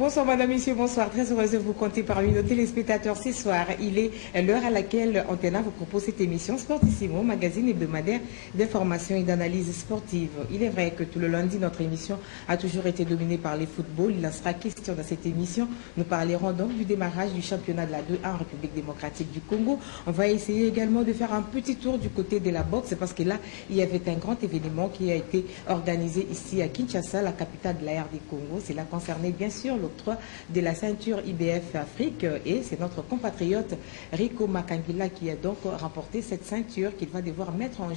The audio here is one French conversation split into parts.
Bonsoir Madame, Messieurs, bonsoir. Très heureuse de vous compter parmi nos téléspectateurs ce soir. Il est l'heure à laquelle Antena vous propose cette émission Sportissimo, magazine hebdomadaire d'information et d'analyse sportive. Il est vrai que tout le lundi, notre émission a toujours été dominée par les footballs. Il en sera question dans cette émission. Nous parlerons donc du démarrage du championnat de la 2A en République démocratique du Congo. On va essayer également de faire un petit tour du côté de la boxe parce que là, il y avait un grand événement qui a été organisé ici à Kinshasa, la capitale de la RD Congo. Cela concernait bien sûr l'octroi de la ceinture IBF Afrique et c'est notre compatriote Rico Makangila qui a donc remporté cette ceinture qu'il va devoir remettre en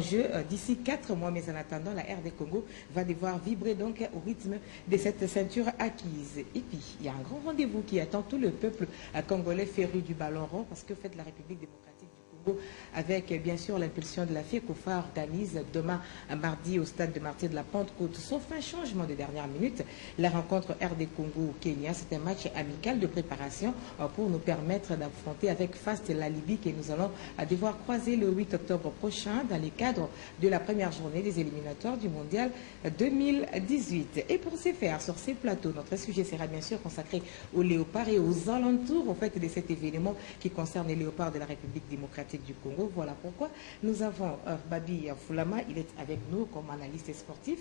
jeu d'ici 4 mois. Mais en attendant, la RD Congo va devoir vibrer donc au rythme de cette ceinture acquise. Et puis, il y a un grand rendez-vous qui attend tout le peuple congolais féru du ballon rond parce que la République démocratique du Congo, avec bien sûr l'impulsion de la FECOFA, organise demain mardi au stade de Martyrs de la Pentecôte, sauf un changement de dernière minute, la rencontre RD Congo au Kenya. C'est un match amical de préparation pour nous permettre d'affronter avec Fast la Libye que nous allons devoir croiser le 8 octobre prochain dans les cadres de la première journée des éliminatoires du Mondial 2018. Et pour ce faire, sur ces plateaux, notre sujet sera bien sûr consacré aux léopards et aux alentours au fait de cet événement qui concerne les léopards de la République démocratique du Congo. Voilà pourquoi nous avons Babi Foulama, il est avec nous comme analyste sportif.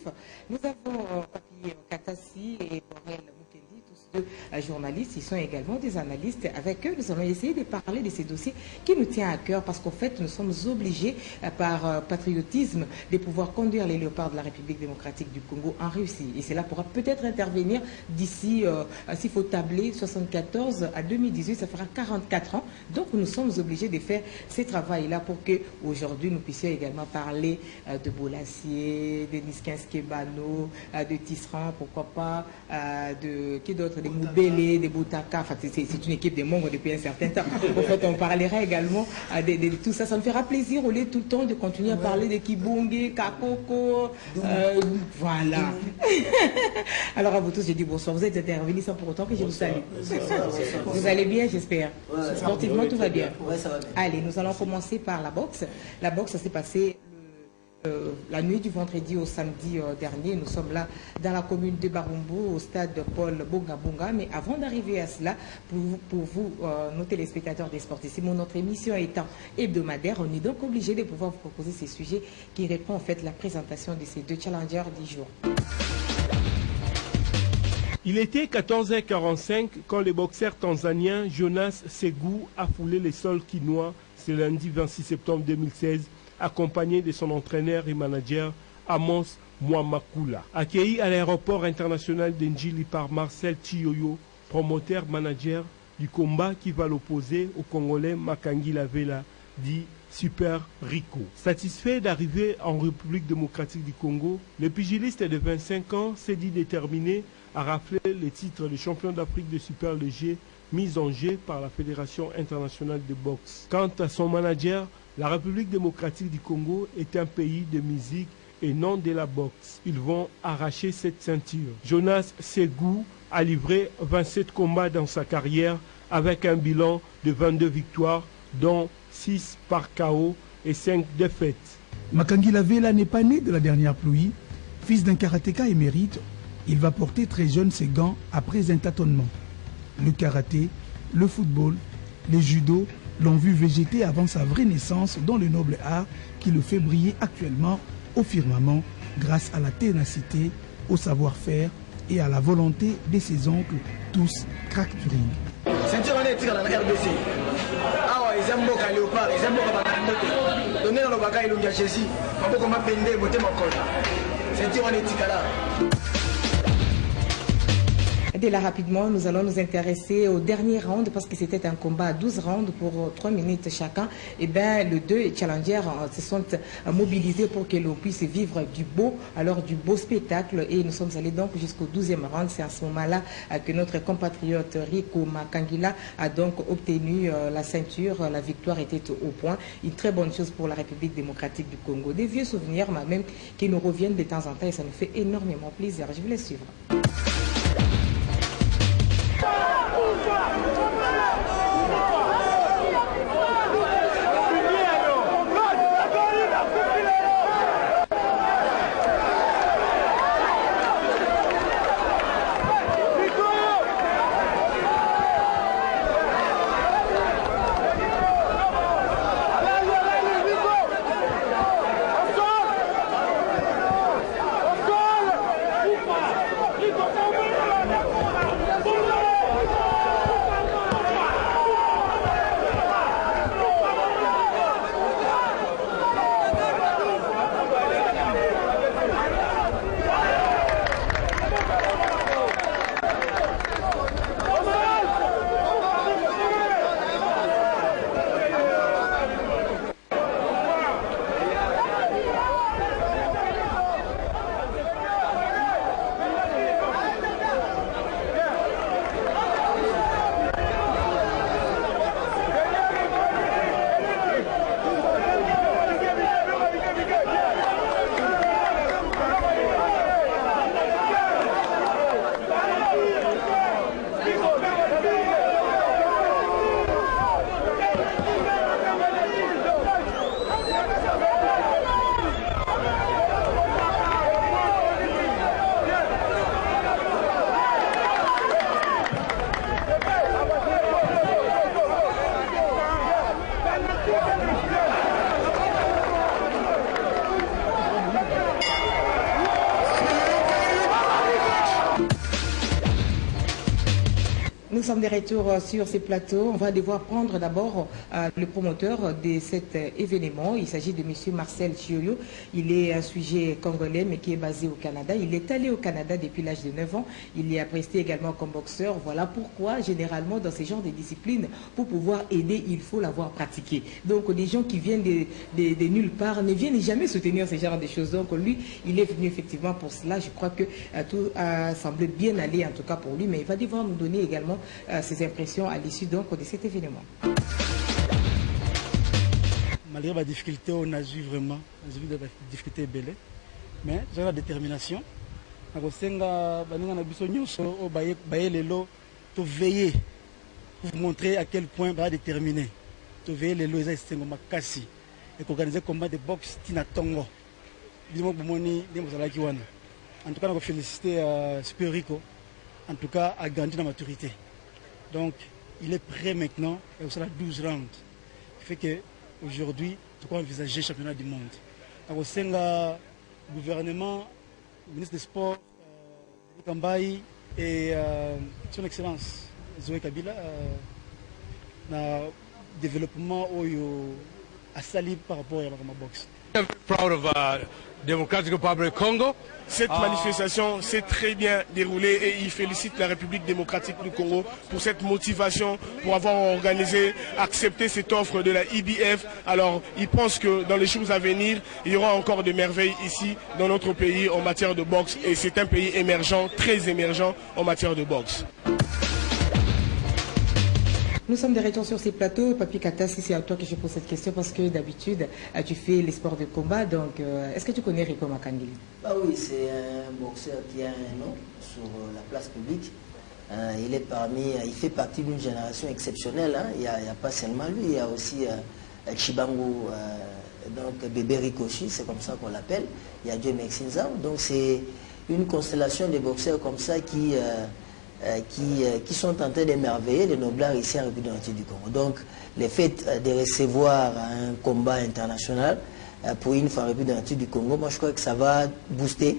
Nous avons Papi Katassi et Borel Mukendi, tous deux journalistes. Ils sont également des analystes. Avec eux, nous allons essayer de parler de ces dossiers qui nous tiennent à cœur parce qu'en fait, nous sommes obligés par patriotisme de pouvoir conduire les léopards de la République démocratique du Congo en Russie. Et cela pourra peut-être intervenir d'ici, s'il faut tabler, 74 à 2018, ça fera 44 ans. Donc, nous sommes obligés de faire ces travaux-là pour qu'aujourd'hui, nous puissions également parler de Bolassier, de Niskinsky-Bano, de Tisserand, pourquoi pas, de qui d'autre, des Moubélé, des Boutaka. Enfin, c'est une équipe de membres depuis un certain temps. En fait, on parlera également de tout ça. Ça me fera plaisir au lieu tout le temps de continuer à parler de Kibonge, Kakoko. Voilà. Alors à vous tous, je dis bonsoir. Vous êtes intervenus sans pour autant que je vous salue. Vous allez bien, j'espère. Sportivement, tout va bien. Allez, nous allons commencer par la boxe. La boxe, ça s'est passé la nuit du vendredi au samedi dernier. Nous sommes là dans la commune de Barumbu, au stade Paul Bongabonga. Mais avant d'arriver à cela, pour vous, nos téléspectateurs des Sportissimo, notre émission étant hebdomadaire, on est donc obligé de pouvoir vous proposer ces sujets qui répondent en fait à la présentation de ces deux challengers du jour. Il était 14h45 quand le boxeur tanzanien Jonas Segou a foulé les sols quinois ce lundi 26 septembre 2016, accompagné de son entraîneur et manager Amos Mwamakula. Accueilli à l'aéroport international d'Njili par Marcel Chiyoyo, promoteur-manager du combat qui va l'opposer au Congolais Makangila Vela, dit Super Rico. Satisfait d'arriver en République démocratique du Congo, le pugiliste de 25 ans s'est dit déterminé à rafler les titres de champion d'Afrique de super léger mis en jeu par la Fédération internationale de boxe. Quant à son manager, la République démocratique du Congo est un pays de musique et non de la boxe. Ils vont arracher cette ceinture. Jonas Segou a livré 27 combats dans sa carrière avec un bilan de 22 victoires, dont 6 par KO et 5 défaites. Makangila Vela n'est pas né de la dernière pluie. Fils d'un karatéka émérite, il va porter très jeune ses gants après un tâtonnement. Le karaté, le football, les judo l'ont vu végéter avant sa vraie naissance dans le noble art qui le fait briller actuellement au firmament grâce à la ténacité, au savoir-faire et à la volonté de ses oncles, tous crack du ring. Ceinture on est tiré dans la RDC. Ah ouais, ils aiment beaucoup les léopards, ils aiment beaucoup la moto. Donnez dans le bagage, ils ont Jésus. On peut comment pender, monter mon col. Ceinture on est tiré là. Dès là, rapidement, nous allons nous intéresser au dernier round parce que c'était un combat à 12 rounds pour 3 minutes chacun. Et bien, les deux challengers se sont mobilisés pour que l'on puisse vivre du beau spectacle. Et nous sommes allés donc jusqu'au 12e round. C'est à ce moment-là que notre compatriote Rico Makangila a donc obtenu la ceinture. La victoire était au point. Une très bonne chose pour la République démocratique du Congo. Des vieux souvenirs, même qui nous reviennent de temps en temps et ça nous fait énormément plaisir. Je vais les suivre. Nous sommes de retour sur ces plateaux. On va devoir prendre d'abord le promoteur de cet événement. Il s'agit de M. Marcel Chioyo. Il est un sujet congolais mais qui est basé au Canada. Il est allé au Canada depuis l'âge de 9 ans. Il y a presté également comme boxeur. Voilà pourquoi, généralement, dans ce genre de disciplines, pour pouvoir aider, il faut l'avoir pratiqué. Donc, des gens qui viennent de nulle part ne viennent jamais soutenir ce genre de choses. Donc, lui, il est venu effectivement pour cela. Je crois que tout a semblé bien aller, en tout cas pour lui, mais il va devoir nous donner également ses impressions à l'issue donc de cet événement. Malgré la difficulté, on a vu vraiment la difficulté belle, mais j'ai la détermination. Veiller pour montrer à quel point on va déterminer. Veiller les lois et organiser combat de boxe Tina Tongo. En tout cas, on féliciter Super Rico, en tout cas, à grandir la maturité. Donc, il est prêt maintenant, et on a 12 rounds. Ce qui fait qu'aujourd'hui, on peut envisager le championnat du monde. Donc, au sein du gouvernement, le ministre des Sports, Kambaï, et son Excellence, Zoé Kabila, le développement à Sali par rapport à la boxe. I'm proud of Democratic Republic of Congo. Cette manifestation s'est très bien déroulée et il félicite la République démocratique du Congo pour cette motivation, pour avoir organisé, accepté cette offre de la IBF. Alors, il pense que dans les jours à venir, il y aura encore de merveilles ici dans notre pays en matière de boxe. Et c'est un pays émergent, très émergent en matière de boxe. Nous sommes de retour sur ces plateaux. Papi Kata, si c'est à toi que je pose cette question, parce que d'habitude, tu fais les sports de combat. Donc, est-ce que tu connais Rico Makangili? Oui, c'est un boxeur qui a un nom sur la place publique. Il fait partie d'une génération exceptionnelle. Hein. Il n'y a pas seulement lui, il y a aussi Chibango, donc Bébé Rikoshi, c'est comme ça qu'on l'appelle. Il y a Dieu Mexinza. Donc, c'est une constellation de boxeurs comme ça qui sont en train d'émerveiller les noblards ici en République démocratique du Congo. Donc, le fait de recevoir un combat international pour une fois en République démocratique du Congo, moi je crois que ça va booster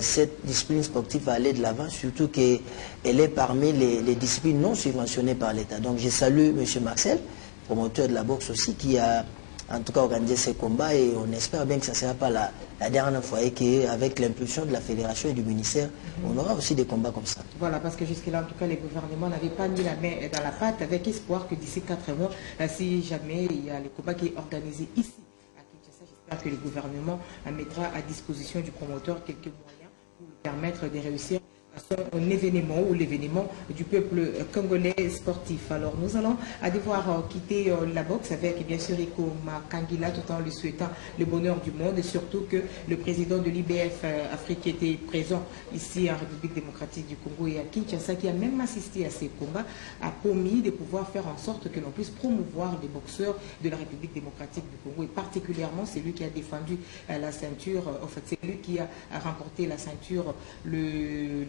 cette discipline sportive à aller de l'avant, surtout qu'elle est parmi les disciplines non subventionnées par l'État. Donc, je salue M. Marcel, promoteur de la boxe aussi, qui a en tout cas organisé ces combats et on espère bien que ça ne sera pas la dernière fois et qu'avec l'impulsion de la fédération et du ministère, on aura aussi des combats comme ça. Voilà, parce que jusque-là, en tout cas, les gouvernements n'avaient pas mis la main dans la pâte avec espoir que d'ici 4 mois, si jamais il y a le combat qui est organisé ici à Kinshasa, j'espère que le gouvernement mettra à disposition du promoteur quelques moyens pour lui permettre de réussir un événement ou l'événement du peuple congolais sportif. Alors nous allons devoir quitter la boxe avec bien sûr Rico Makangila tout en lui souhaitant le bonheur du monde et surtout que le président de l'IBF Afrique était présent ici en République démocratique du Congo et à Kinshasa qui a même assisté à ces combats a promis de pouvoir faire en sorte que l'on puisse promouvoir les boxeurs de la République démocratique du Congo et particulièrement c'est lui qui a défendu la ceinture, en fait c'est lui qui a remporté la ceinture le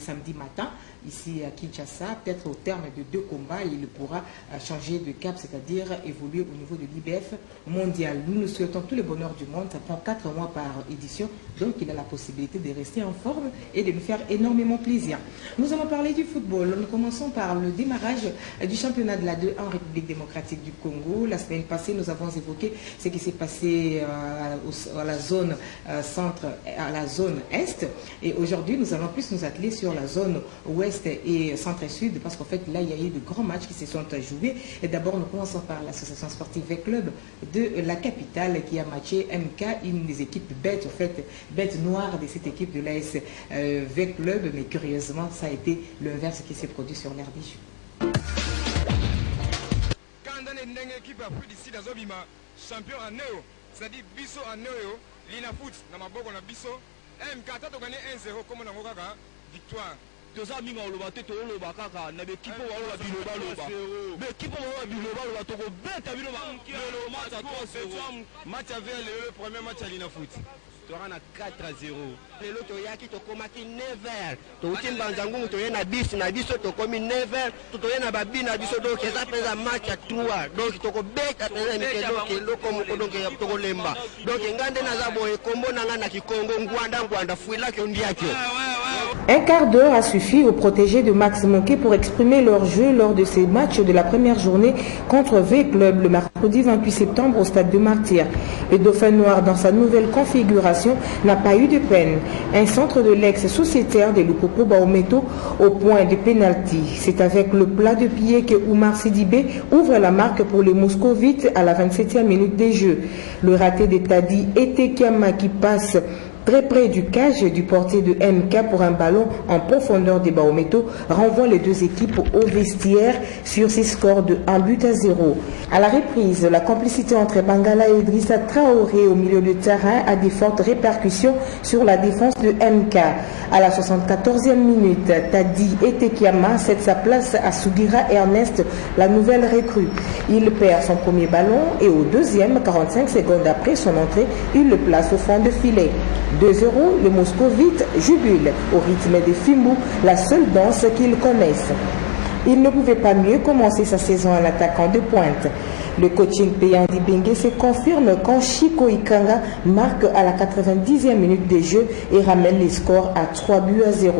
samedi matin ici à Kinshasa. Peut-être au terme de 2 combats, il pourra changer de cap, c'est-à-dire évoluer au niveau de l'IBF mondial. Nous nous souhaitons tout le bonheur du monde. Ça prend 4 mois par édition, donc il a la possibilité de rester en forme et de nous faire énormément plaisir. Nous allons parler du football. Nous commençons par le démarrage du championnat de la 2 en République démocratique du Congo. La semaine passée, nous avons évoqué ce qui s'est passé à la zone centre, à la zone est. Et aujourd'hui, nous allons plus nous atteler sur la zone ouest et centre-sud parce qu'en fait, là, il y a eu de grands matchs qui se sont joués. Et d'abord, nous commençons par l'association sportive V-Club de la capitale qui a matché MK, une des équipes bêtes, en fait, bête noire de cette équipe de l'AS V-Club. Mais curieusement, ça a été l'inverse qui s'est produit sur l'air du jeu. Champion à Néo, c'est-à-dire Bisso à Néo, Lina Foot, dans ma boque on a Bisso, MK a gagné 1-0 comme on a victoire. Toza minga oloba te to oloba kaka na be kipo wa oloba biloba loba be kipo wa biloba loba to ko beta biloba le match à 3-0 match avec le premier match à Lina Foot toka na 4-0 lelo to yaki to komaki 9h to utimba nzangu to yena biso na biso to komi 9h to yena babi na biso donc eza pesa match à 3 donc to ko beta pesa mikelo kelo comme donc to ko lemba donc ngande na za boye kombo nanga na kikongo ngwanda fuila ke ndiakyo Un quart d'heure a suffi aux protégés de Max Monquet pour exprimer leur jeu lors de ces matchs de la première journée contre V-Club le mercredi 28 septembre au stade de Martyr. Le Dauphin Noir, dans sa nouvelle configuration, n'a pas eu de peine. Un centre de l'ex-sociétaire de Lupopo Baometo au point de pénalty. C'est avec le plat de pied que Oumar Sidibé ouvre la marque pour les Moscovites à la 27e minute des Jeux. Le raté de Tadi Etekiama qui passe très près du cage du portier de MK pour un ballon en profondeur des Baometo renvoie les deux équipes au vestiaire sur ces scores de 1-0. À la reprise, la complicité entre Bangala et Idrissa Traoré au milieu de terrain a des fortes répercussions sur la défense de MK. À la 74e minute, Tadi Etekiama cède sa place à Sugira Ernest, la nouvelle recrue. Il perd son premier ballon et au deuxième, 45 secondes après son entrée, il le place au fond de filet. 2-0, les Moscovites jubilent au rythme des Fimbu, la seule danse qu'ils connaissent. Il ne pouvait pas mieux commencer sa saison en attaquant de pointe. Le coaching payant d'Ibenge se confirme quand Chico Ikanga marque à la 90e minute des Jeux et ramène les scores à 3-0.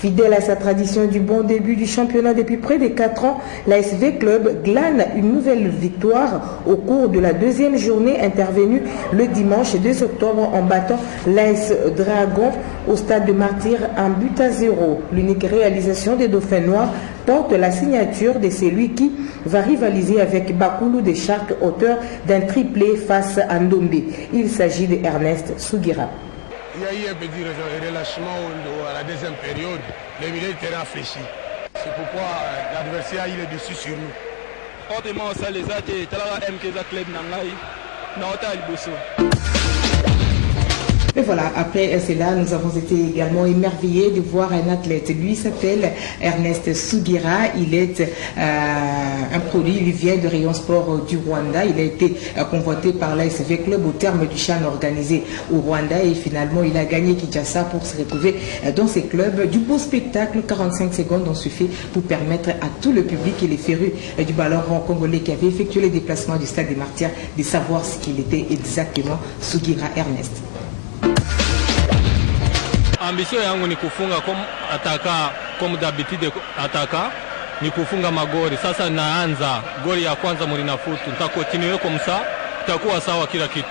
Fidèle à sa tradition du bon début du championnat depuis près de 4 ans, l'ASV Club glane une nouvelle victoire au cours de la deuxième journée intervenue le dimanche 2 octobre en battant l'AS Dragon au stade de Martyr 1-0. L'unique réalisation des Dauphins Noirs porte la signature de celui qui va rivaliser avec Bakoulou des Sharks, auteur d'un triplé face à Ndombe. Il s'agit de Ernest Sugira. Il y a eu un petit relâchement à la deuxième période. Le milieu était rafraîchi. C'est pourquoi l'adversaire il est dessus sur nous. Honnêtement, ça les a été. Et voilà, après cela, nous avons été également émerveillés de voir un athlète. Lui s'appelle Ernest Sugira. Il est un produit, il vient de Rayon Sport du Rwanda. Il a été convoité par l'ASV Club au terme du CHAN organisé au Rwanda et finalement il a gagné Kinshasa pour se retrouver dans ces clubs. Du beau spectacle, 45 secondes ont suffi pour permettre à tout le public et les férus du ballon rond congolais qui avaient effectué les déplacements du stade des Martyrs de savoir ce qu'il était exactement Sugira Ernest. Ambition yangu ni kufunga comme d'habitude ataka ni kufunga magoli. Sasa naanza goli ya kwanza mlinafutu, nitakontinue comme ça, itakuwa sawa kila kitu.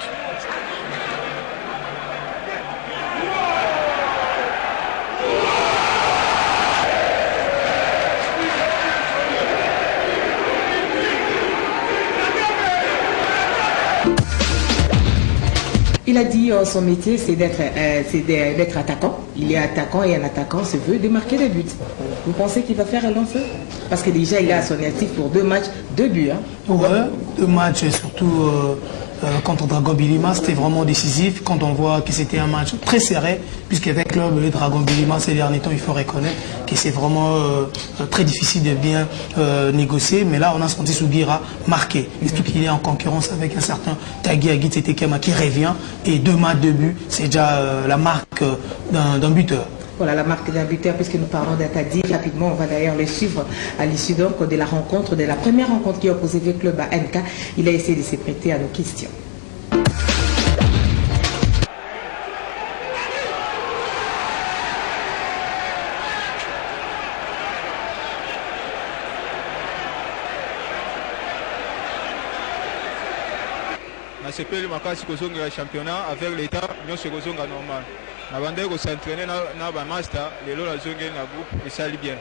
Il a dit son métier c'est d'être attaquant. Il est attaquant et un attaquant se veut de marquer des buts. Vous pensez qu'il va faire un long feu? Parce que déjà il a son actif pour 2 matchs, 2 buts. Hein. Ouais, 2 matchs et surtout contre Dragon Bilima, c'était vraiment décisif. Quand on voit que c'était un match très serré, puisqu'avec le Dragon Bilima ces derniers temps, il faut reconnaître que c'est vraiment très difficile de bien négocier. Mais là, on a senti Sugira marqué. Surtout qu'il est en concurrence avec un certain Tagui Agit-Tekema qui revient. Et 2 matchs de but, c'est déjà la marque d'un buteur. Voilà la marque d'un buteur, puisque nous parlons d'Atadi. Rapidement, on va d'ailleurs le suivre à l'issue donc de la rencontre, de la première rencontre qui a opposé le club à MK. Il a essayé de se prêter à nos questions. nasepeli makasi kozongela championnat avec l'état nyonso ekozonga normal nabandaki kosentraîne na bamaster lelo nazongeli na groupe esali bien.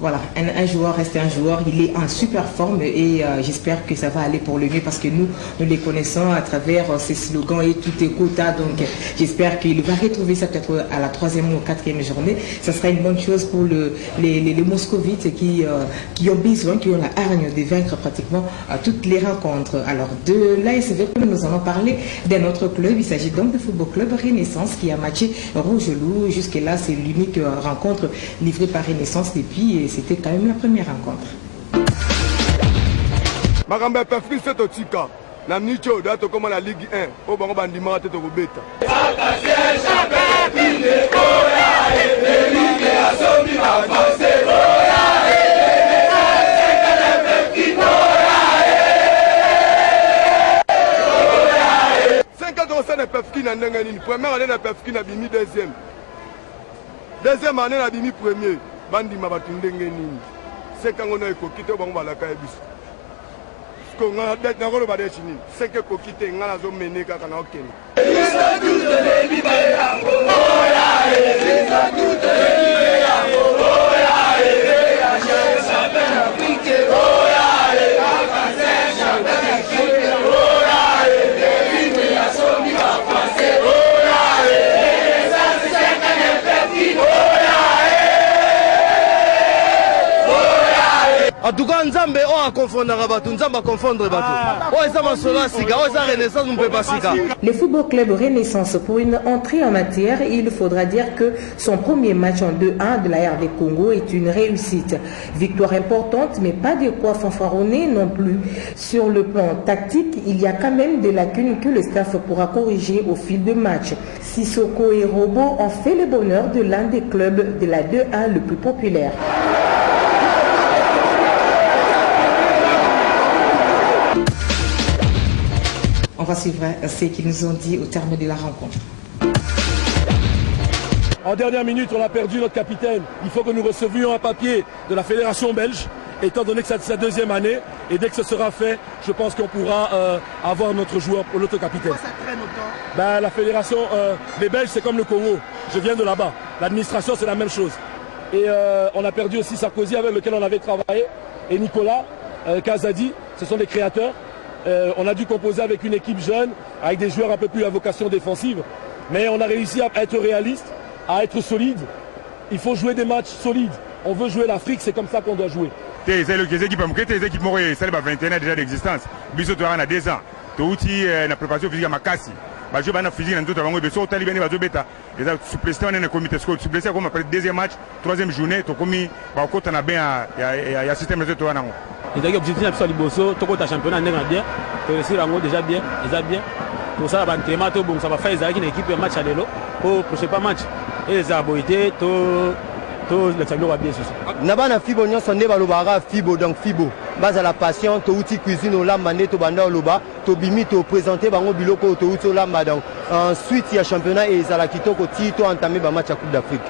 Voilà, un joueur reste un joueur, il est en super forme et j'espère que ça va aller pour le mieux parce que nous les connaissons à travers ses slogans et tout est quota. Donc j'espère qu'il va retrouver ça peut-être à la 3e ou 4e journée. Ça sera une bonne chose pour les Moscovites qui ont besoin, qui ont la hargne de vaincre pratiquement toutes les rencontres. Alors de l'ASV, nous allons parler d'un autre club. Il s'agit donc du Football Club Renaissance qui a matché Rouge-Loup. Jusque-là, c'est l'unique rencontre livrée par Renaissance depuis. C'était quand même la première rencontre. Makambe perfil c'est otika. Na mnicho dato comme la Ligue 1. Au bango bandima te to beta. na ndenge nini. Première année na perfiki na bimi deuxième. Deuxième année na bimi premier. Bandi mabatu ndenge nini. C'est quand on a ekokite bango balaka ebiso. Ko nga det na ko ba de chini. C'est que kokite nga na zo mener kaka na okene. En tout cas, Nzambe on a confondre Rabatou, Nzambe a confondre Rabatou. Oh, ça m'a sauvé Sika, oh, ça Renaissance, on ne peut pas Sika. Le Football Club Renaissance, pour une entrée en matière, il faudra dire que son premier match en 2-1 de la RD Congo est une réussite. Victoire importante, mais pas de quoi fanfaronner non plus. Sur le plan tactique, il y a quand même des lacunes que le staff pourra corriger au fil de match. Sissoko et Robo ont fait le bonheur de l'un des clubs de la 2-1 le plus populaire. On va suivre ce qu'ils nous ont dit au terme de la rencontre. En dernière minute, on a perdu notre capitaine. Il faut que nous recevions un papier de la fédération belge, étant donné que c'est sa deuxième année. Et dès que ce sera fait, je pense qu'on pourra avoir notre joueur, notre capitaine. Pourquoi ça traîne autant? Ben, la fédération, les Belges, c'est comme le Congo. Je viens de là-bas. L'administration, c'est la même chose. Et on a perdu aussi Sarkozy, avec lequel on avait travaillé. Et Nicolas Kazadi, ce sont des créateurs. On a dû composer avec une équipe jeune, avec des joueurs un peu plus à vocation défensive. Mais on a réussi à être réaliste, à être solide. Il faut jouer des matchs solides. On veut jouer l'Afrique, c'est comme ça qu'on doit jouer. Les équipes c'est 21 ans déjà d'existence. Biso tu as 2 ans. Tu as la préparation physique à Makassi. Je vais physique dans tout le monde. Je vais aller beta. Les supplétions dans le comité scolaire. Supplétions comme après deuxième match, troisième journée, tu as commis. Tu as bien il y a système de tout. Les objectifs sont liboso, tout le championnat est bien, tu réussis déjà bien, bien. Pour ça, ça va faire une équipe match à l'élo pour prochain match. Et les aboités, tout l'examen va bien sûr. Nabana Fibo, nous sommes des Fibo, donc Fibo. Base à la passion, tu outil cuisine au lambane, tu banda au loba, tu bimi, tu présenter bango biloko, tu outil au lambada. Ensuite, il y a championnat et Zalakito, tu as entamé le match à Coupe d'Afrique.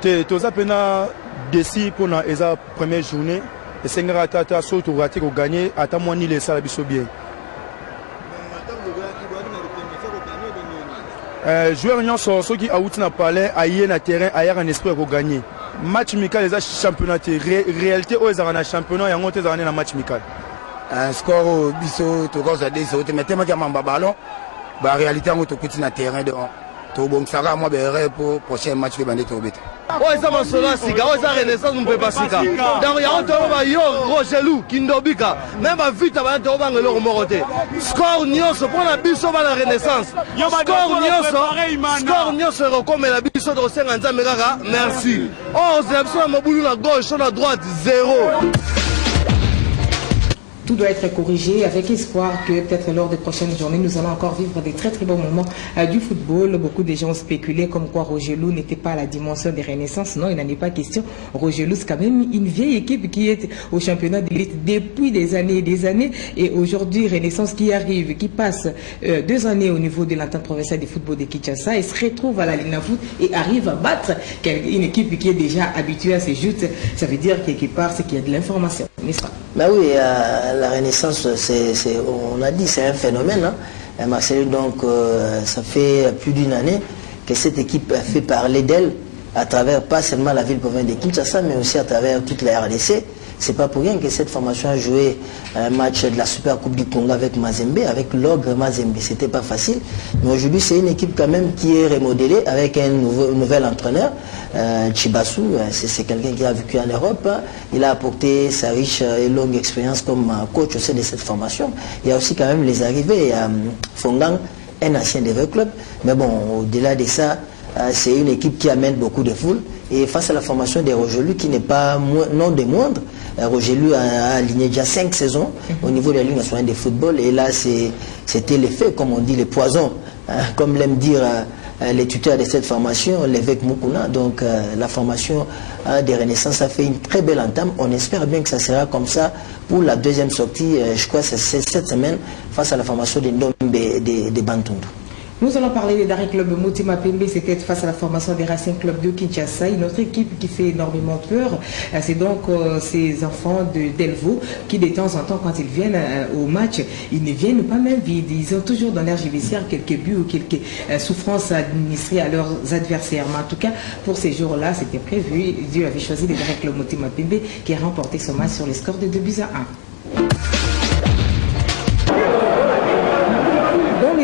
Tu as pena décidé pour la première journée. Et c'est un tata surtout raté pour gagner. Attends moi ni les salles bien. Joueurs n'y sont ceux qui ont na palais, ailleurs na terrain, ailleurs en esprit pour gagner. Match amical les championnat réalité aux arena championnat et en haute arena match amical. Un score biso to cause des autres mais tellement qu'il y a un ballon, bah réalité en haute petit na terrain de to bon ça moi pour prochain match de bandit au but. Oh, ça m'a sauvé Sika, oh, ça Renaissance, on ne peut pas Sika. Donc, il y a un yo Rogelou, Kindobika, même à vite avant de revenir le Moroté. Score Nyos, pour la biso à la Renaissance. Score Nyos, comme la biso de 50 ans, merci. Oh, c'est absolument boulot la gauche, sur la droite, 0. Tout doit être corrigé avec espoir que peut-être lors des prochaines journées, nous allons encore vivre des très très bons moments du football. Beaucoup de gens ont spéculé comme quoi Rogelou n'était pas à la dimension des Renaissances. Non, il n'en est pas question. Rogelou, c'est quand même une vieille équipe qui est au championnat d'élite depuis des années et des années. Et aujourd'hui, Renaissance qui arrive, qui passe 2 années au niveau de l'entente provinciale du football de Kinshasa et se retrouve à la Ligue Foot et arrive à battre une équipe qui est déjà habituée à ces joutes. Ça veut dire quelque part, c'est qu'il y a de l'information, n'est-ce pas? Ben oui, la Renaissance, on a dit, c'est un phénomène. Hein. Marcel, donc, ça fait plus d'1 année que cette équipe a fait parler d'elle à travers pas seulement la ville provinciale de Kinshasa, mais aussi à travers toute la RDC. C'est pas pour rien que cette formation a joué un match de la Super Coupe du Congo avec Mazembe, avec l'ogre Mazembe. C'était pas facile. Mais aujourd'hui, c'est une équipe quand même qui est remodelée avec un nouvel entraîneur, Chibasu. C'est quelqu'un qui a vécu en Europe. Il a apporté sa riche et longue expérience comme coach au sein de cette formation. Il y a aussi quand même les arrivées. Fongang, un ancien des Vrais Clubs. Mais bon, au-delà de ça, c'est une équipe qui amène beaucoup de foules. Et face à la formation des Rogelou, qui n'est pas non des moindres, Rogelou a aligné déjà 5 saisons au niveau de la Ligue nationale de football. Et là, c'était l'effet, comme on dit, les poisons. Comme l'aiment dire les tuteurs de cette formation, l'évêque Mukuna. Donc la formation des Renaissances a fait une très belle entame. On espère bien que ça sera comme ça pour la deuxième sortie. Je crois que c'est cette semaine face à la formation des Ndombe de Bantundu. Nous allons parler des Daring Club Motema Pembe. C'était face à la formation des Racing Club de Kinshasa. Une autre équipe qui fait énormément peur, c'est donc ces enfants de Delvaux qui de temps en temps, quand ils viennent au match, ils ne viennent pas même vides. Ils ont toujours dans l'air judiciaire quelques buts ou quelques souffrances administrées à leurs adversaires. Mais en tout cas, pour ces jours-là, c'était prévu. Dieu avait choisi les Daring Club Motema Pembe qui a remporté ce match sur le score de 2-1.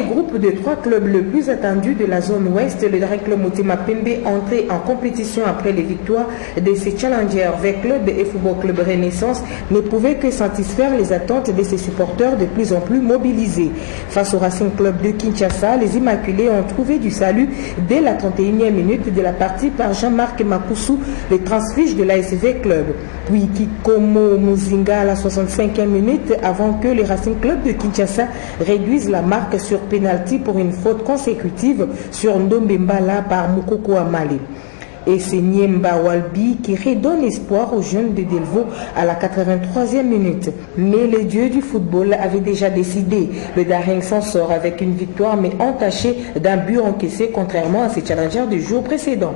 Groupe de 3 clubs le plus attendus de la zone ouest, le Daring Club Motema Pembe entré en compétition après les victoires de ses challengers vers Club et Football Club Renaissance ne pouvait que satisfaire les attentes de ses supporters de plus en plus mobilisés. Face au Racing Club de Kinshasa, les Immaculés ont trouvé du salut dès la 31e minute de la partie par Jean-Marc Makoussou, le transfuge de l'ASV Club. Puis Kikomo Muzinga à la 65e minute avant que le Racing Club de Kinshasa réduise la marque sur pénalty pour une faute consécutive sur Ndombe Mbala par Moukoko Amale. Et c'est Niemba Walbi qui redonne espoir aux jeunes de Delvaux à la 83e minute. Mais les dieux du football avaient déjà décidé. Le Daring s'en sort avec une victoire mais entachée d'un but encaissé contrairement à ses challengers du jour précédent.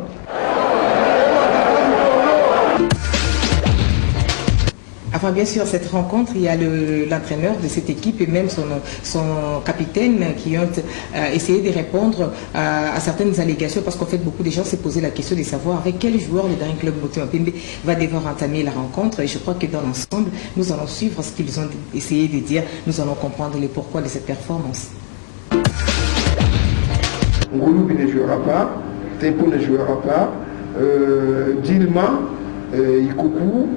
Enfin, bien sûr, cette rencontre, il y a l'entraîneur de cette équipe et même son capitaine qui ont essayé de répondre à certaines allégations parce qu'en fait, beaucoup de gens s'est posé la question de savoir avec quel joueur le Daring Club Motema Pembe va devoir entamer la rencontre. Et je crois que dans l'ensemble, nous allons suivre ce qu'ils ont essayé de dire. Nous allons comprendre les pourquoi de cette performance. Ngouloubi ne jouera pas, Tempo ne jouera pas, Dilma, Ikoku,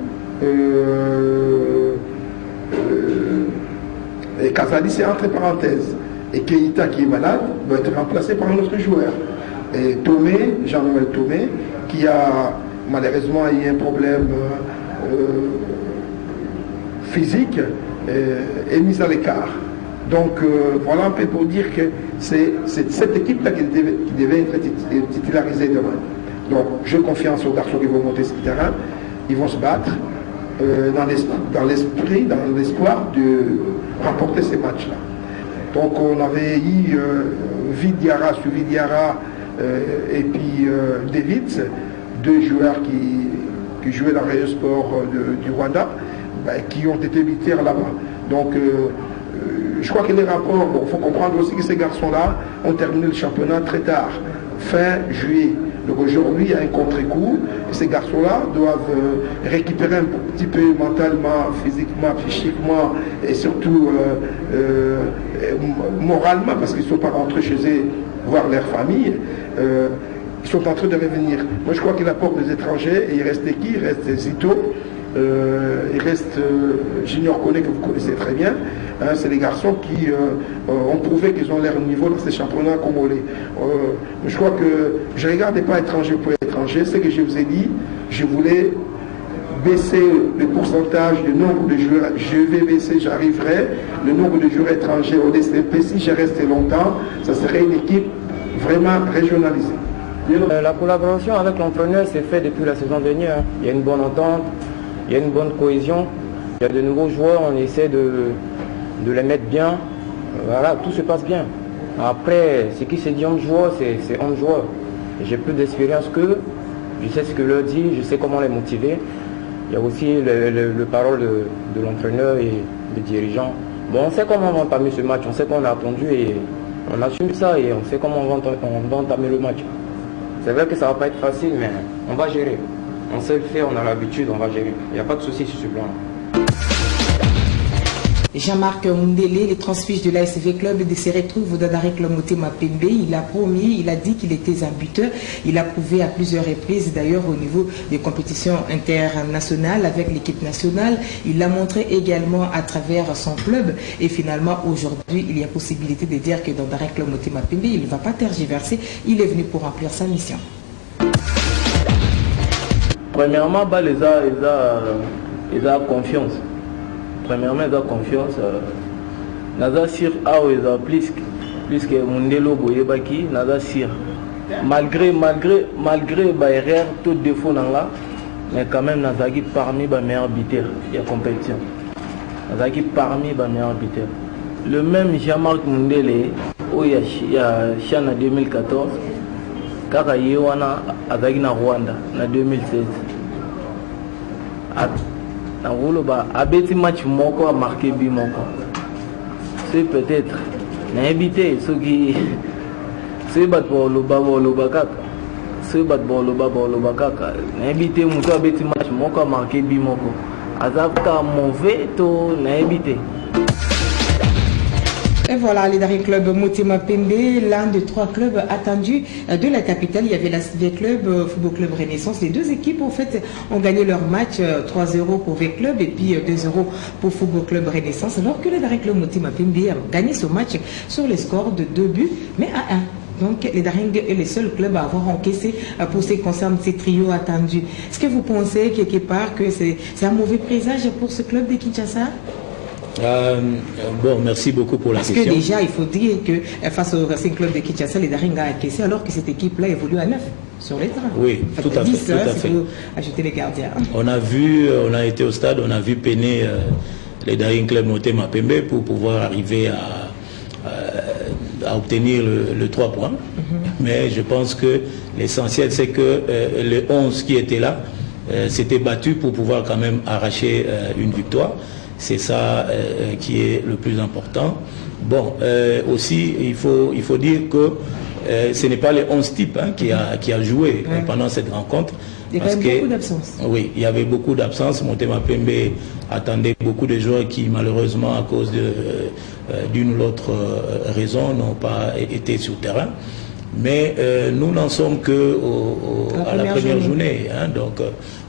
et Kazali c'est entre parenthèses. Et Keita qui est malade doit être remplacé par un autre joueur. Et Tomé, Jean-Noël Tomé, qui a malheureusement eu un problème physique, est mis à l'écart. Donc voilà un peu pour dire que c'est cette équipe-là qui devait être titularisée demain. Donc j'ai confiance aux garçons qui vont monter ce terrain, ils vont se battre dans l'esprit, dans l'espoir de remporter ces matchs-là. Donc on avait eu Vidiara, et puis David, deux joueurs qui jouaient dans le Rayon Sport du Rwanda, qui ont été militaires là-bas. Donc je crois que les rapports, il faut comprendre aussi que ces garçons-là ont terminé le championnat très tard, fin juillet. Donc aujourd'hui, il y a un contre-coup, et ces garçons-là doivent récupérer un petit peu mentalement, physiquement, psychiquement, et surtout moralement, parce qu'ils ne sont pas rentrés chez eux voir leur famille. Ils sont en train de revenir. Moi, je crois qu'il apporte des étrangers, et il reste qui? Il reste Zito, il reste Junior Kone, que vous connaissez très bien. Hein, c'est les garçons qui ont prouvé qu'ils ont leur niveau dans ces championnats congolais. Je crois que je ne regardais pas étranger pour étranger. Ce que je vous ai dit, je voulais baisser le pourcentage du nombre de joueurs. Je vais baisser, j'arriverai. Le nombre de joueurs étrangers au DCP, si j'ai resté longtemps, ça serait une équipe vraiment régionalisée. La collaboration avec l'entraîneur s'est faite depuis la saison dernière. Il y a une bonne entente, il y a une bonne cohésion. Il y a de nouveaux joueurs, on essaie de les mettre bien. Voilà, tout se passe bien. Après, ce qui se dit 11 joueurs, c'est 11 joueurs. J'ai plus d'expérience qu'eux. Je sais ce que leur dit, je sais comment les motiver. Il y a aussi le parole de l'entraîneur et des dirigeants. Bon, on sait comment on va entamer ce match, on sait qu'on a attendu et on assume ça et on sait comment on va entamer le match. C'est vrai que ça ne va pas être facile, mais on va gérer. On sait le faire, on a l'habitude, on va gérer. Il n'y a pas de souci sur ce plan-là. Jean-Marc Ndele, les transfuges de l'ASV Club, se retrouve dans Daring Club Motema Pembe. Il a promis, il a dit qu'il était un buteur. Il a prouvé à plusieurs reprises, d'ailleurs au niveau des compétitions internationales avec l'équipe nationale. Il l'a montré également à travers son club. Et finalement, aujourd'hui, il y a possibilité de dire que dans Daring Club Motema Pembe, il ne va pas tergiverser. Il est venu pour remplir sa mission. Premièrement, ils ont confiance. Premièrement, ils ont confiance. Naza sir ils ont plus que Mundelo Boyebaki, Naza sir. Malgré erreur, tout défaut nanga, mais quand même Nazaki parmi les meilleurs buteurs de la compétition. Nazaki parmi les meilleurs buteurs. Le même Jean-Marc Mundele, oyo ya Chan na 2014 kaka ye wana azalaki na Rwanda na 2016 na koloba abeti match moko a marqué bi moko c'est peut-être nayebi te soki bato baloba kaka soki bato baloba kaka nayebi te moto abeti match moko a marqué bi moko aza kaka mauvais to nayebi te. Et voilà, les derniers clubs Motema Pembe, l'un des 3 clubs attendus de la capitale. Il y avait la V-Club, Football Club Renaissance. Les 2 équipes, en fait, ont gagné leur match, 3-0 pour V-Club et puis 2-0 pour Football Club Renaissance. Alors que le dernier club Motema Pembe a gagné ce match sur le score de 2 buts, mais à 1. Donc les Daring est le seul club à avoir encaissé pour ce qui concerne ces trios attendus. Est-ce que vous pensez quelque part que c'est un mauvais présage pour ce club de Kinshasa? Bon, merci beaucoup pour la question. Parce que déjà, il faut dire que face au Racing Club de Kinshasa, les Daring a encaissé alors que cette équipe-là évolue à 9 sur les terrains. Oui, tout à fait. 10, tout à fait. Ajouter les gardiens. On a été au stade, on a vu peiner les Daring Club Motema Pembe pour pouvoir arriver à obtenir le 3 points. Mais je pense que l'essentiel, c'est que les 11 qui étaient là s'étaient battus pour pouvoir quand même arracher une victoire. C'est ça qui est le plus important. Bon, aussi, il faut dire que ce n'est pas les 11 types qui a joué pendant cette rencontre. Il y a quand même beaucoup d'absence. Oui, il y avait beaucoup d'absence. Motema Pembe attendait beaucoup de joueurs qui, malheureusement, à cause d'une ou l'autre raison, n'ont pas été sur le terrain. Mais nous n'en sommes qu'à la première journée. Donc,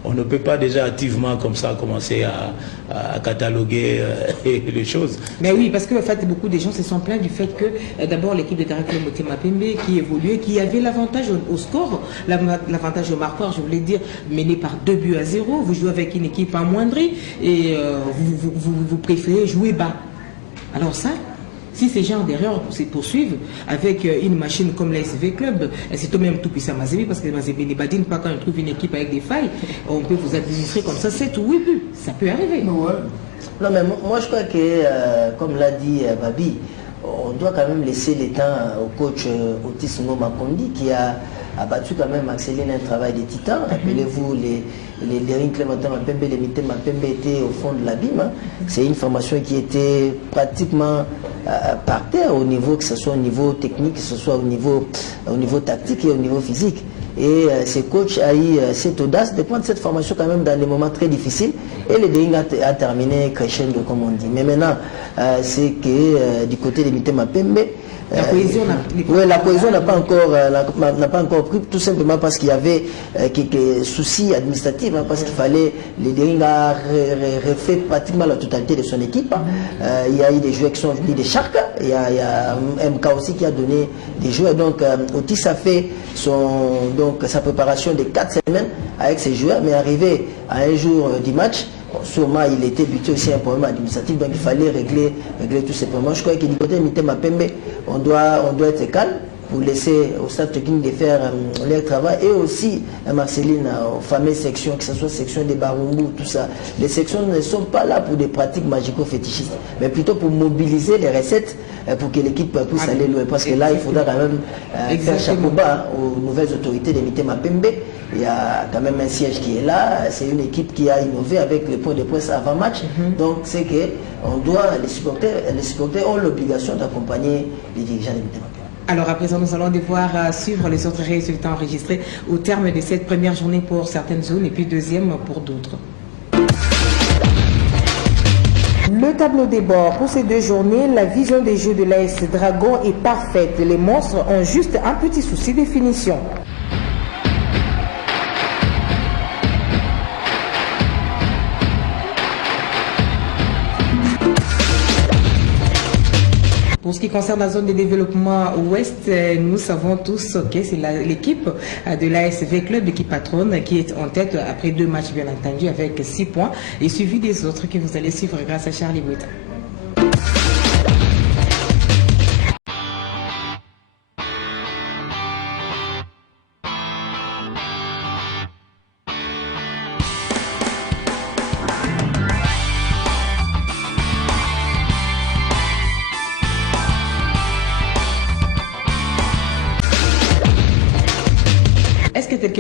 on ne peut pas déjà activement comme ça commencer à cataloguer les choses. Mais oui, parce que en fait, beaucoup de gens se sont plaints du fait que d'abord l'équipe de Daring Club Motema Pembe qui évoluait, qui avait l'avantage au score, l'avantage au marqueur, je voulais dire, mené par 2-0. Vous jouez avec une équipe amoindrie et vous préférez jouer bas. Alors ça, si ces gens derrière se poursuivent avec une machine comme l'ASV Club, c'est tout même tout puissant Mazébi, parce que Mazébi ne badine pas quand on trouve une équipe avec des failles, on peut vous administrer comme ça 7 ou 8 buts. Ça peut arriver. Ouais. Non, mais moi je crois que, comme l'a dit Babi, on doit quand même laisser le temps au coach Otis Ngomakondi qui a battu quand même accéléré un travail de titan. Rappelez-vous, les Daring Club Motema Pembe, les Motema Pembe étaient au fond de l'abîme. C'est une formation qui était pratiquement par terre au niveau, que ce soit au niveau technique, que ce soit au niveau tactique et au niveau physique. Et ce coach a eu cette audace de prendre cette formation quand même dans des moments très difficiles. Et le Daring a terminé crescendo, comme on dit. Mais maintenant, c'est que du côté des Motema Pembe, la cohésion n'a pas encore pris, tout simplement parce qu'il y avait quelques soucis administratifs, parce qu'il fallait, le Daring a refait pratiquement la totalité de son équipe. Il y a eu des joueurs qui sont venus des Sharks, il y a MK aussi qui a donné des joueurs. Donc Otis a fait sa préparation de 4 semaines avec ses joueurs, mais arrivé à un jour du match, sûrement il était buté aussi un problème administratif, donc il fallait régler tous ces problèmes. Je crois que du côté de Motema Pembe, on doit être calme pour laisser au stade technique de faire leur travail, et aussi Marceline, aux fameuses sections, que ce soit section des Barumbu, tout ça. Les sections ne sont pas là pour des pratiques magico-fétichistes, mais plutôt pour mobiliser les recettes pour que l'équipe puisse aller loin. Parce que là, il faudra quand même faire chapeau bas aux nouvelles autorités de Motema Pembe. Il y a quand même un siège qui est là. C'est une équipe qui a innové avec les points de presse avant match. Donc, c'est que les supporters ont l'obligation d'accompagner les dirigeants de Motema Pembe. Alors à présent, nous allons devoir suivre les autres résultats enregistrés au terme de cette première journée pour certaines zones et puis deuxième pour d'autres. Le tableau des bords pour ces 2 journées, la vision des jeux de l'AS Dragon est parfaite. Les monstres ont juste un petit souci de finition. Pour ce qui concerne la zone de développement ouest, nous savons tous que c'est l'équipe de l'ASV Club, l'équipe patronne, qui est en tête après 2 matchs bien entendu avec 6 points et suivi des autres que vous allez suivre grâce à Charlie Bouet.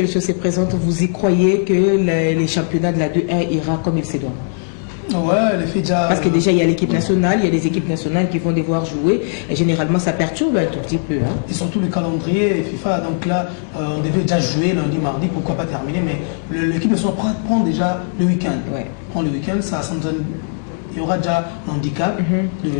quelque chose se présente, vous y croyez que les championnats de la 2-1 ira comme il se doit? Ouais, les filles déjà... Parce que déjà, il y a l'équipe nationale, il y a des équipes nationales qui vont devoir jouer. Et généralement, ça perturbe un tout petit peu. Hein. Et surtout le calendrier FIFA. Donc là, on devait déjà jouer lundi, mardi, pourquoi pas terminer. Mais l'équipe nationale prend déjà le week-end. Ouais. Prend le week-end, ça nous donne... Il y aura déjà un handicap.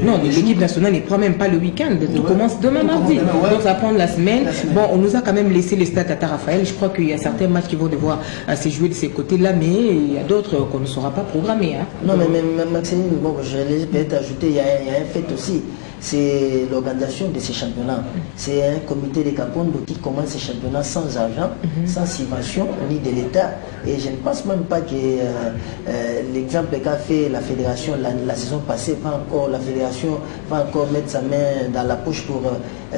Non, l'équipe nationale ne prend même pas le week-end. On commence demain mardi. Donc ça va prendre la semaine. Bon, on nous a quand même laissé le stade Tata Raphaël. Je crois qu'il y a certains matchs qui vont devoir se jouer de ces côtés-là, mais il y a d'autres qu'on ne saura pas programmer. Hein. Non, mais Maxime, bon, je vais peut-être ajouter, il y a un fait aussi. C'est l'organisation de ces championnats. C'est un comité de Kapondo qui commence ces championnats sans argent, sans subvention, ni de l'État. Et je ne pense même pas que l'exemple qu'a fait la fédération la saison passée, la fédération va encore mettre sa main dans la poche pour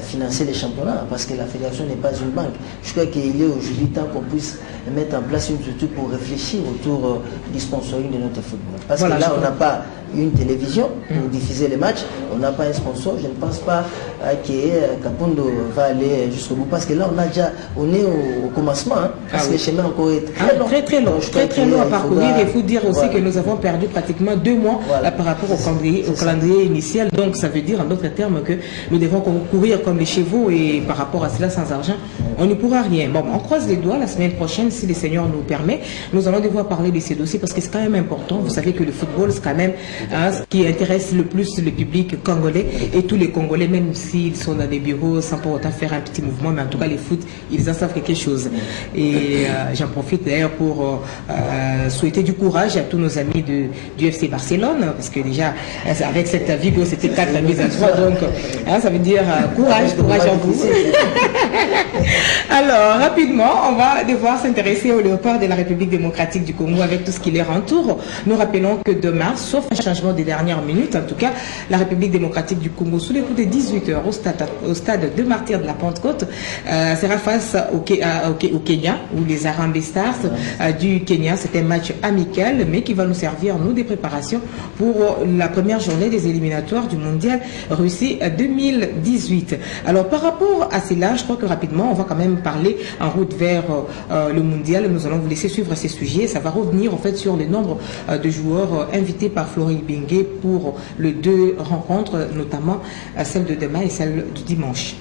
financer les championnats, parce que la fédération n'est pas une banque. Je crois qu'il est aujourd'hui temps qu'on puisse mettre en place une structure pour réfléchir autour du sponsoring de notre football. Parce que là, on n'a pas une télévision pour diffuser les matchs, on n'a pas un sponsor. Je ne pense pas que Kapondo va aller jusqu'au bout, parce que là, on est au commencement, hein, parce que le chemin encore est très long. Très long à parcourir. Il faut dire aussi que nous avons perdu pratiquement 2 mois par rapport au calendrier initial. Donc ça veut dire en d'autres termes que nous devons courir comme les chevaux, et par rapport à cela, sans argent, on ne pourra rien. Bon, on croise les doigts. La semaine prochaine, si le Seigneur nous permet, nous allons devoir parler de ces dossiers, parce que c'est quand même important. Vous savez que le football, c'est quand même ce qui intéresse le plus le public congolais, et tous les Congolais, même s'ils sont dans des bureaux sans pour autant faire un petit mouvement, mais en tout cas les foot, ils en savent quelque chose. Et j'en profite d'ailleurs pour souhaiter du courage à tous nos amis du FC Barcelone, parce que déjà avec cette vidéo c'était 4 buts à 3, donc ça veut dire courage à vous. Alors rapidement, on va devoir s'intéresser au léopard de la République démocratique du Congo avec tout ce qui les entoure. Nous rappelons que demain, sauf un changement des dernières minutes, en tout cas, la République démocratique du Congo, sous les coups de 18h au stade de Martyrs de la Pentecôte, sera face au Kenya, où les Harambee Stars du Kenya, c'est un match amical, mais qui va nous servir, nous, des préparations pour la première journée des éliminatoires du Mondial Russie 2018. Alors, par rapport à cela, je crois que rapidement, on va quand même parler en route vers le Mondial. Nous allons vous laisser suivre ces sujets. Ça va revenir, en fait, sur le nombre de joueurs invités par Florent Ibenge pour les 2 rencontres, notamment celle de demain et celle du dimanche.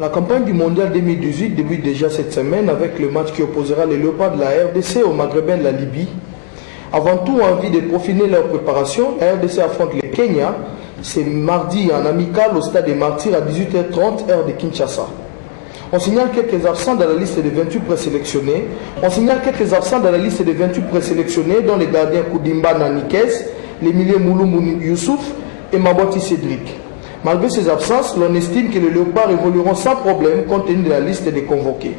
La campagne du Mondial 2018 débute déjà cette semaine avec le match qui opposera les Léopards de la RDC aux Maghrébins de la Libye. Avant tout, envie de profiner leur préparation, la RDC affronte le Kenya. C'est mardi en amical au stade des Martyrs à 18h30 heure de Kinshasa. On signale quelques absents dans la liste des 28 présélectionnés. Dont les gardiens Koudimba Nanikès, les milieux Mouloumou Youssouf et Maboti Cédric. Malgré ces absences, l'on estime que les Léopards évolueront sans problème compte tenu de la liste des convoqués.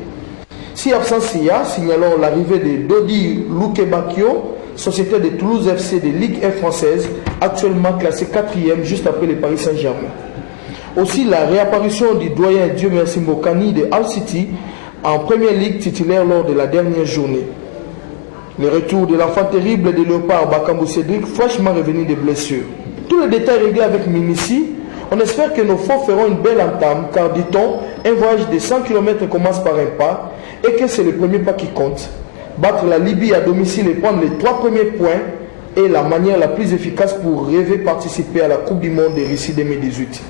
Si absence il y a, signalons l'arrivée de Dodi Loukebakio, sociétaire de Toulouse FC de Ligue 1 française, actuellement classé 4e juste après le Paris Saint-Germain. Aussi la réapparition du doyen Dieu Merci Mbokani de Al City en première ligue titulaire lors de la dernière journée. Le retour de l'enfant terrible des Léopards Bakambu Cédric, fraîchement revenu des blessures. Tous les détails réglés avec Minici. On espère que nos fonds feront une belle entame, car dit-on, un voyage de 100 km commence par un pas, et que c'est le premier pas qui compte. Battre la Libye à domicile et prendre les 3 premiers points est la manière la plus efficace pour rêver participer à la Coupe du Monde de Russie 2018.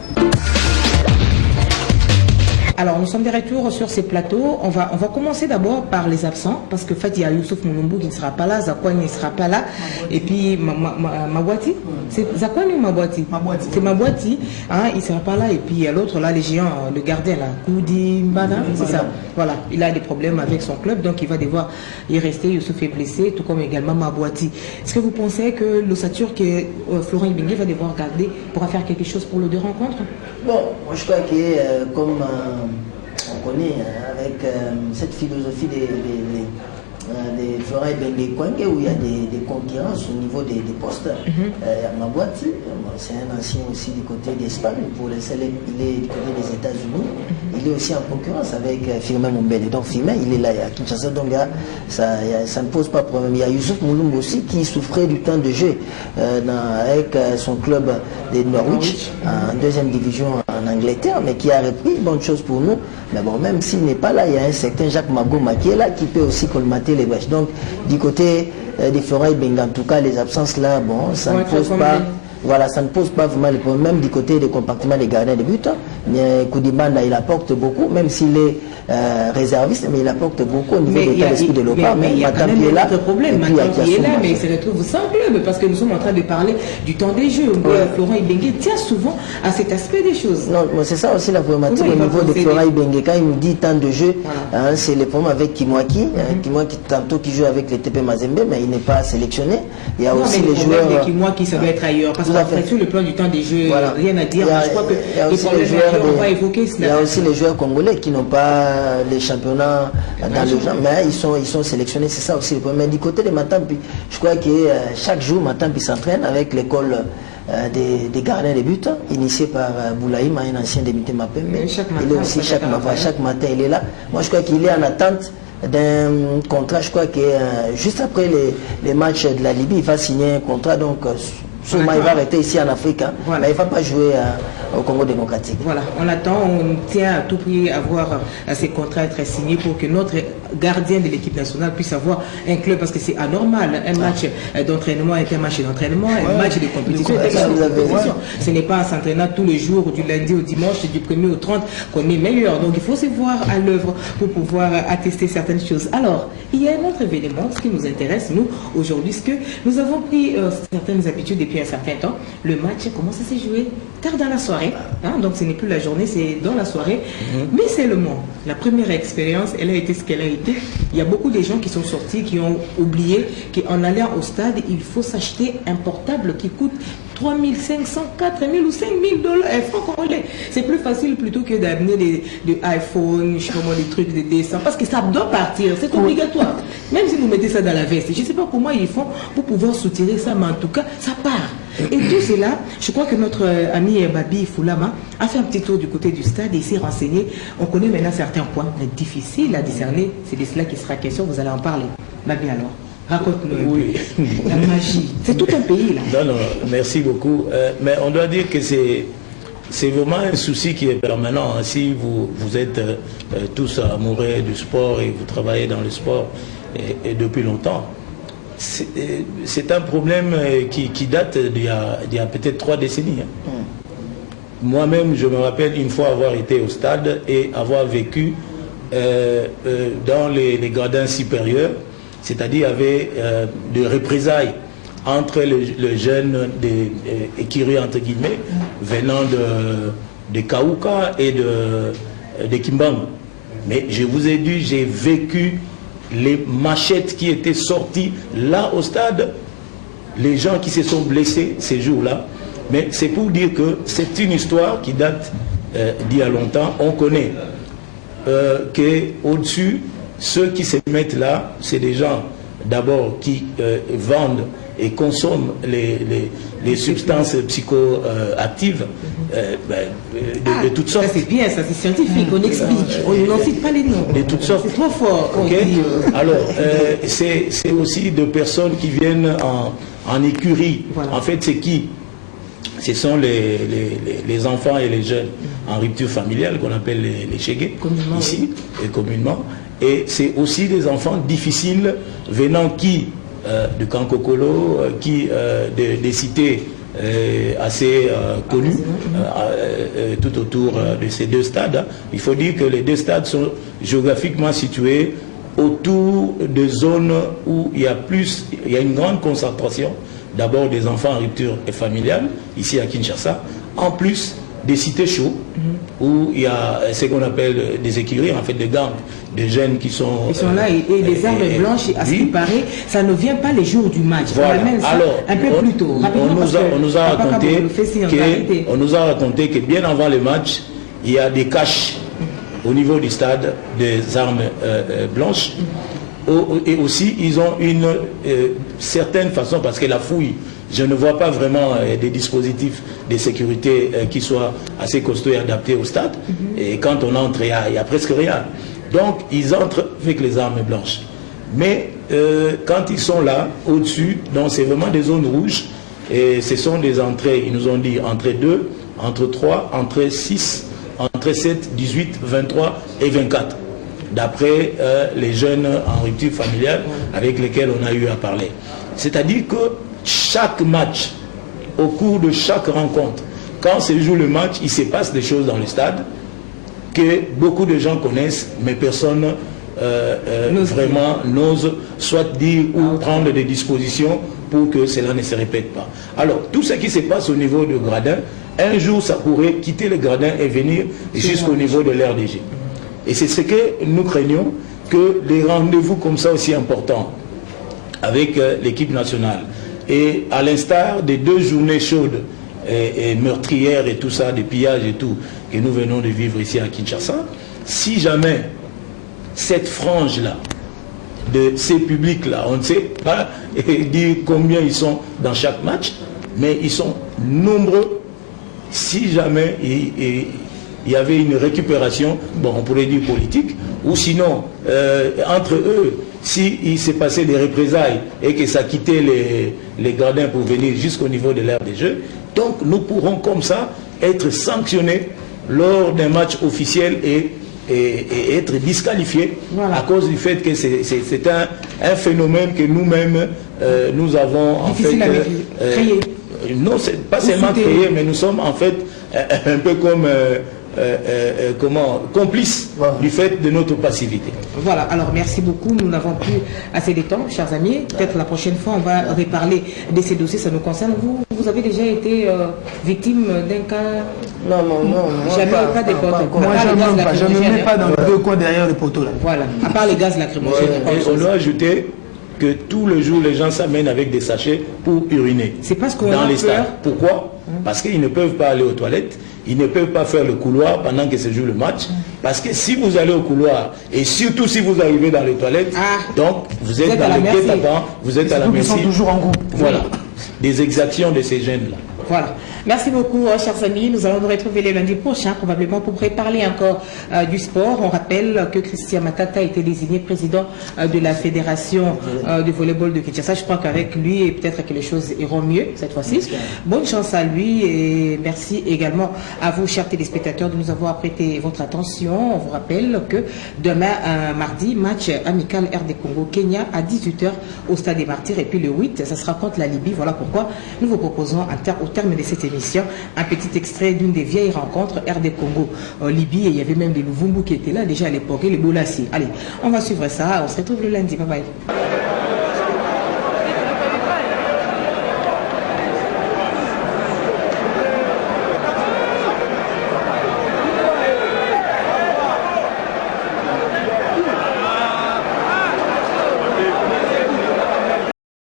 Alors, nous sommes de retour sur ces plateaux. On va commencer d'abord par les absents, parce que en fait, il y a Youssouf Moulumbu qui ne sera pas là, Zakwani ne sera pas là, et puis Mabouati. C'est Zakwani ou Mabouati? C'est Mabouati, hein, il ne sera pas là, et puis il y a l'autre, là, les géants, le gardien, là, Koudimbana, c'est ça. Voilà, il a des problèmes avec son club, donc il va devoir y rester. Youssouf est blessé, tout comme également Mabouati. Est-ce que vous pensez que l'ossature que Florent Ibenge va devoir garder pourra faire quelque chose pour les 2 rencontres? Bon, moi je crois que comme on connaît avec cette philosophie des Florent Ibenge Kwange, où il y a des concurrences au niveau des postes. Mabouati, c'est un ancien aussi du côté d'Espagne, pour le seul, il est du côté des États-Unis. Il est aussi en concurrence avec Firmin Mumbele. Donc Firmin, il est là à Kinshasa, donc ça ne pose pas de problème. Il y a Youssouf Moulumbu aussi qui souffrait du temps de jeu avec son club de Norwich, en 2e division en Angleterre, mais qui a repris, bonne chose pour nous. Mais bon, même s'il n'est pas là, il y a un certain Jacques Magoma qui est là, qui peut aussi colmater les brèches. Donc, du côté des Florent Ibenge, en tout cas, les absences là, bon, ça ne pose pas... Voilà, ça ne pose pas vraiment le problème, même du côté des compartiments des gardiens de but. Koudibanda, il apporte beaucoup, même s'il est réserviste, mais il apporte beaucoup au niveau de l'état d'esprit de l'OPA. Mais il y a quand même un autre problème. Maintenant qui est là, mais il se retrouve sans club, parce que nous sommes en train de parler du temps des jeux. Florent Ibenge tient souvent à cet aspect des choses. Non, c'est ça aussi la problématique au niveau de Florent Ibenge. Quand il nous dit temps de jeu, c'est le problème avec Kimwaki. Kimwaki, tantôt qui joue avec les TP Mazembe, mais il n'est pas sélectionné. Il y a aussi les joueurs. Kimwaki, ça doit être ailleurs. Après, sur le plan du temps des jeux, rien à dire. Je crois que les problèmes on va évoquer cela. Il y a aussi les joueurs congolais qui n'ont pas les championnats dans le genre, mais ils sont sélectionnés, c'est ça aussi le problème. Mais du côté de Matampi, je crois que chaque jour, Matampi s'entraîne avec l'école des gardiens de but, initié par Boulaïma, un ancien débuté Mapembe. Il est aussi chaque matin, il est là. Moi, je crois qu'il est en attente d'un contrat. Je crois que juste après les matchs de la Libye, il va signer un contrat. Donc, sûrement, il va arrêter ici en Afrique, hein, mais il ne va pas jouer au Congo démocratique. Voilà, on attend, on tient à tout prix à voir ces contrats être signés pour que notre gardien de l'équipe nationale puisse avoir un club, parce que c'est anormal. Un match d'entraînement est un match d'entraînement, un match de compétition est un match de compétition. Ce n'est pas en s'entraînant tous les jours, du lundi au dimanche, du 1er au 30, qu'on est meilleur. Donc il faut se voir à l'œuvre pour pouvoir attester certaines choses. Alors, il y a un autre événement, ce qui nous intéresse, nous, aujourd'hui, c'est que nous avons pris certaines habitudes depuis un certain temps. Le match, comment ça s'est joué? Tard dans la soirée, hein, donc ce n'est plus la journée, c'est dans la soirée. Mais c'est le monde. La première expérience, elle a été ce qu'elle a été. Il y a beaucoup de gens qui sont sortis, qui ont oublié qu'en allant au stade, il faut s'acheter un portable qui coûte 3 500, 4 000 ou 5 000 $, francs congolais. C'est plus facile plutôt que d'amener des iPhone, je sais pas moi, des trucs de dessin, parce que ça doit partir, c'est obligatoire. Même si vous mettez ça dans la veste, je ne sais pas comment ils font pour pouvoir soutirer ça, mais en tout cas, ça part. Et tout cela, je crois que notre ami Babi Foulama a fait un petit tour du côté du stade et il s'est renseigné. On connaît maintenant certains points difficiles à discerner. C'est de cela qui sera question, vous allez en parler. Babi, alors, raconte-nous. Oui. La magie. C'est tout un pays, là. Non, merci beaucoup. Mais on doit dire que c'est vraiment un souci qui est permanent. Si vous êtes tous amoureux du sport et vous travaillez dans le sport et depuis longtemps, c'est un problème qui date d'il y a peut-être 3 décennies. Moi-même, je me rappelle une fois avoir été au stade et avoir vécu dans les gradins supérieurs, c'est-à-dire il y avait des représailles entre les jeunes des écuries, entre guillemets, venant de Kaouka et de Kimbangu. Mais je vous ai dit, j'ai vécu les machettes qui étaient sorties là au stade, les gens qui se sont blessés ces jours-là. Mais c'est pour dire que c'est une histoire qui date d'il y a longtemps. On connaît qu'au-dessus, ceux qui se mettent là, c'est des gens d'abord qui vendent et consomment les substances psychoactives de toutes sortes. Ça c'est bien, ça c'est scientifique, on explique, on n'en cite pas les noms. De toutes sortes. C'est trop fort. Alors, c'est aussi de personnes qui viennent en écurie. Voilà. En fait, c'est qui? Ce sont les enfants et les jeunes en rupture familiale qu'on appelle les chégués, ici, et communément. Et c'est aussi des enfants difficiles venant qui de Kankokolo, qui des cités assez connues tout autour de ces 2 stades. Il faut dire que les 2 stades sont géographiquement situés autour de zones où il y a une grande concentration, d'abord des enfants en rupture familiale, ici à Kinshasa, en plus des cités chaudes, où il y a ce qu'on appelle des écuries, en fait des gangs, des jeunes qui sont... Ils sont là et les armes blanches, à ce qui paraît, ça ne vient pas les jours du match. Voilà. Alors, un peu plus tôt. On nous a raconté que bien avant le match, il y a des caches au niveau du stade des armes blanches. Et aussi, ils ont une certaine façon, parce que la fouille, je ne vois pas vraiment des dispositifs de sécurité qui soient assez costauds et adaptés au stade. Et quand on entre, il n'y a presque rien. Donc, ils entrent avec les armes blanches. Mais quand ils sont là, au-dessus, c'est vraiment des zones rouges. Et ce sont des entrées, ils nous ont dit, entrée 2, entrée 3, entrée 6, entre 7, 18, 23 et 24. D'après les jeunes en rupture familiale avec lesquels on a eu à parler. C'est-à-dire que chaque match, au cours de chaque rencontre, quand se joue le match, il se passe des choses dans le stade que beaucoup de gens connaissent, mais personne vraiment n'ose soit dire ou prendre des dispositions pour que cela ne se répète pas. Alors, tout ce qui se passe au niveau du gradin, un jour, ça pourrait quitter le gradin et venir jusqu'au niveau de l'RDG. Et c'est ce que nous craignons, que des rendez-vous comme ça aussi importants avec l'équipe nationale, et à l'instar des 2 journées chaudes et meurtrières et tout ça, des pillages et tout, que nous venons de vivre ici à Kinshasa, si jamais cette frange-là, de ces publics-là, on ne sait pas dire combien ils sont dans chaque match, mais ils sont nombreux. Si jamais il y avait une récupération, bon, on pourrait dire politique, ou sinon, entre eux, s'il s'est passé des représailles et que ça quittait les gradins pour venir jusqu'au niveau de l'aire des jeux, donc nous pourrons comme ça être sanctionnés lors d'un match officiel et être disqualifiés à cause du fait que c'est un phénomène que nous-mêmes nous avons en fait créé. Non, c'est pas seulement créé, mais nous sommes en fait un peu comme complices du fait de notre passivité. Voilà, alors merci beaucoup. Nous n'avons plus assez de temps, chers amis. Peut-être la prochaine fois, on va reparler de ces dossiers, ça nous concerne. Vous avez déjà été victime d'un cas? Non. Jamais pas des poteaux. Moi, je ne me mets pas dans le 2 coins derrière le poteau. Là. Voilà, à part les gaz lacrymogènes. Et on doit ajouter que tous les jours, les gens s'amènent avec des sachets pour uriner. C'est parce qu'on dans a les peur. stades. Pourquoi? Parce qu'ils ne peuvent pas aller aux toilettes, ils ne peuvent pas faire le couloir pendant que se joue le match. Parce que si vous allez au couloir, et surtout si vous arrivez dans les toilettes, donc vous êtes dans le guet-apens, vous êtes à la merci. Ils sont toujours en groupe. Voilà, des exactions de ces jeunes-là. Voilà. Merci beaucoup, chers amis. Nous allons nous retrouver le lundi prochain, probablement pour parler encore du sport. On rappelle que Christian Matata a été désigné président de la fédération de volleyball de Kinshasa. Je crois qu'avec lui, peut-être que les choses iront mieux cette fois-ci. Bonne chance à lui et merci également à vous, chers téléspectateurs, de nous avoir prêté votre attention. On vous rappelle que demain, mardi, match amical RD Congo-Kenya à 18h au Stade des Martyrs. Et puis le 8, ça sera contre la Libye. Voilà pourquoi nous vous proposons au terme de cette émission un petit extrait d'une des vieilles rencontres RD Congo-Libye. Et il y avait même des Louvumbu qui étaient là déjà à l'époque, et les Bolassi. Allez, on va suivre ça. On se retrouve le lundi. Bye bye.